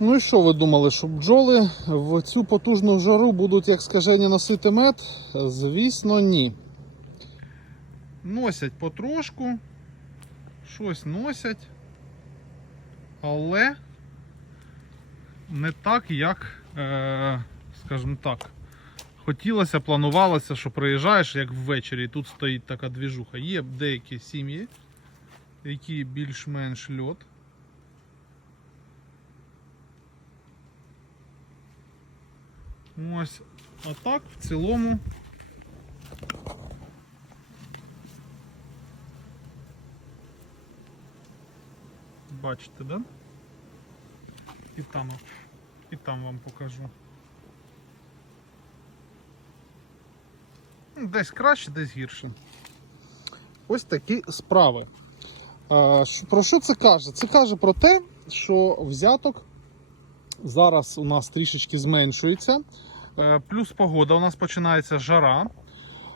Ну і що ви думали, що бджоли в цю потужну жару будуть як скажені носити мед? Звісно, ні. Носять потрошку, щось носять, але не так, як, е, скажімо так, хотілося, планувалося, що приїжджаєш як ввечері, і тут стоїть така двіжуха. Є деякі сім'ї, які більш-менш льот. Ось, а так в цілому. Бачите, да? І там, і там вам покажу. Ну, Десь краще, десь гірше. Ось такі справи. Про що це каже? Це каже про те, що взяток зараз у нас трішечки зменшується. Е, Плюс погода, у нас починається жара.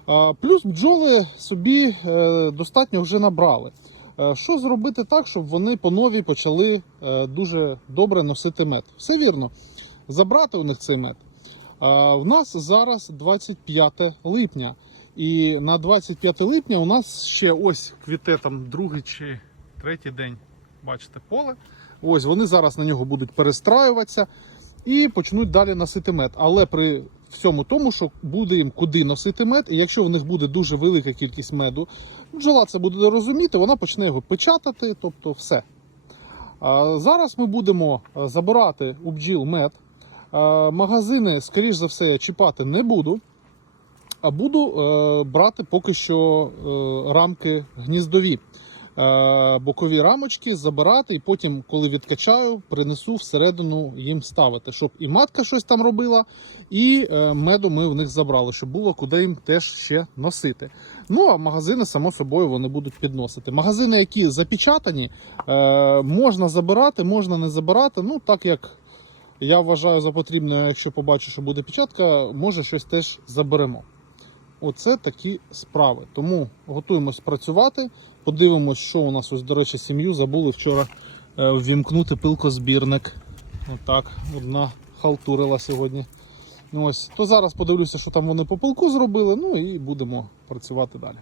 Е, Плюс бджоли собі е, достатньо вже набрали. Що зробити так, щоб вони по новій почали дуже добре носити мед? Все вірно, забрати у них цей мед. В нас зараз 25 липня. І на 25 липня у нас ще ось квіте там другий чи третій день. Бачите, поле. Ось вони зараз на нього будуть перестраюватися і почнуть далі носити мед. Але при всьому тому, що буде їм куди носити мед, і якщо в них буде дуже велика кількість меду, бджола це буде розуміти, вона почне його печатати, тобто все. Зараз ми будемо е, забирати у бджіл мед. Магазини, скоріш за все, я чіпати не буду. А буду е, брати поки що е, рамки гніздові. Е, бокові рамочки забирати, і потім, коли відкачаю, принесу всередину їм ставити, щоб і матка щось там робила, і е, меду ми в них забрали, щоб було куди їм теж ще носити. Ну а магазини, само собою, вони будуть підносити. Магазини, які запечатані, е, можна забирати, можна не забирати. Ну, так як я вважаю за потрібне, якщо побачу, що буде печатка, може щось теж заберемо. Оце такі справи. Тому готуємось працювати. Подивимось, що у нас ось, до речі, сім'ю забули вчора е, ввімкнути пилкозбірник. Отак, одна халтурила сьогодні. Ну, Ось, то зараз подивлюся, що там вони по пилку зробили, ну і будемо працювати далі.